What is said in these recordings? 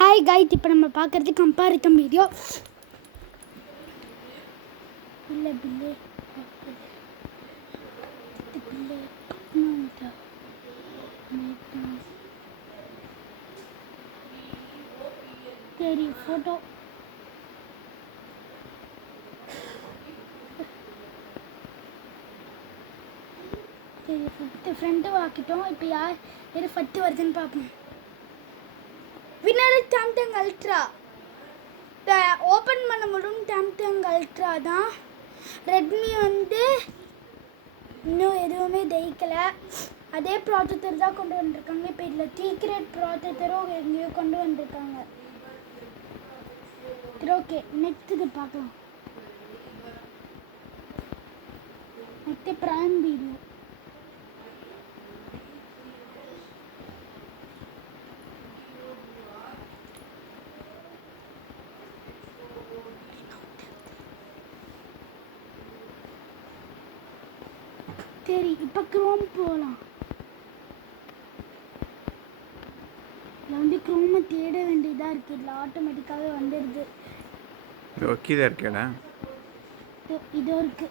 Hi guys, இப்போ நம்ம பார்க்குறது கம்பேரிசன் வீடியோ. இல்லை பில்லே சரி ஃபோட்டோ சரி ஃப்ரெண்டு வாக்கிட்டோம். இப்போ யார் ஃபஸ்ட்டு வருதுன்னு பார்ப்போம். Winner Samsung ultra. ஓப்பன் பண்ண முடியும். சாம்சங் அல்ட்ரா தான். ரெட்மி வந்து இன்னும் எதுவுமே ஜெயிக்கலை. அதே ப்ராசஸர் தான் கொண்டு வந்திருக்காங்க. இப்போ இதில் சீக்ரெட் ப்ராசஸரும் எங்கேயோ கொண்டு வந்திருக்காங்க. சரி ஓகே, நெக்ஸ்ட் இது பார்க்கலாம். Next prime video. சரி, இப்போ க்ரோம் போகலாம். இதில் வந்து க்ரோமை தேட வேண்டியதாக இருக்குது. இதில் ஆட்டோமேட்டிக்காகவே வந்துடுது. கீழே இருக்கேடா, இதோ இருக்கு.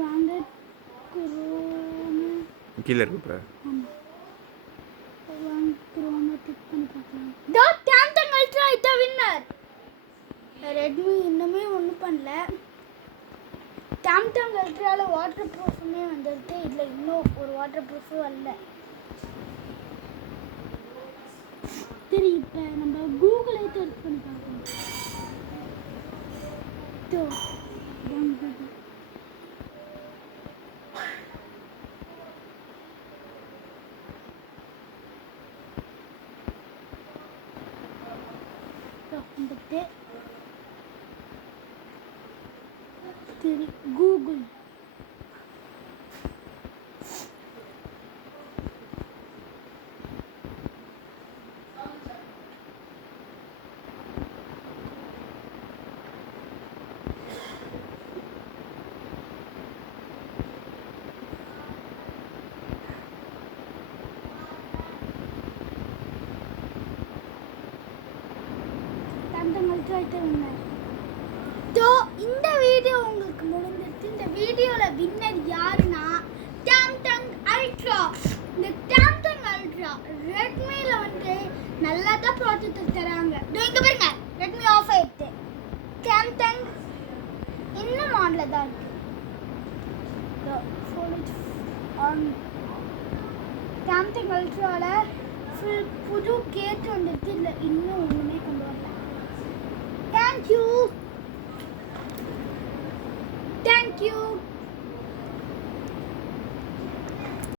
வாங்க க்ரோம் கீழே இருக்கு. இப்போ வாங்க க்ரோமை கிளிக் பண்ணி பார்க்கலாம். இதோ சாம்சங் அல்ட்ரா இதை வின்னர். ரெட்மி இன்னுமே ஒன்றும் பண்ணல. சாம்சங் அல்ட்ராவில் வாட்டர் ப்ரூஃபுமே வந்துடுது. இதில் இன்னும் ஒரு வாட்டர் ப்ரூஃபும் வரல. சரி, இப்போ நம்ம கூகுளே சர்ச் பண்ணி பார்க்கலாம். வந்துட்டு சரி கூகுள் இந்த வீடியோ உங்களுக்கு முடிஞ்சிருச்சு. இந்த வீடியோவில் வின்னர் யாருன்னா சாம்சங் அல்ட்ரா. இந்த சாம்சங் அல்ட்ரா ரெட்மியில் வந்து நல்லா தான் ப்ராசஸர் தராங்க. இங்கே பாருங்க, ரெட்மி ஆஃப் ஆயிடுச்சு. சாம்சங் இன்னும் மாடலில் தான் இருக்கு. சாம்சங் அல்ட்ராவில் ஃபுல் புது கேட் வந்துடுச்சு. இல்லை இன்னும் ஒன்றுமே கொண்டு வரல. Thank you.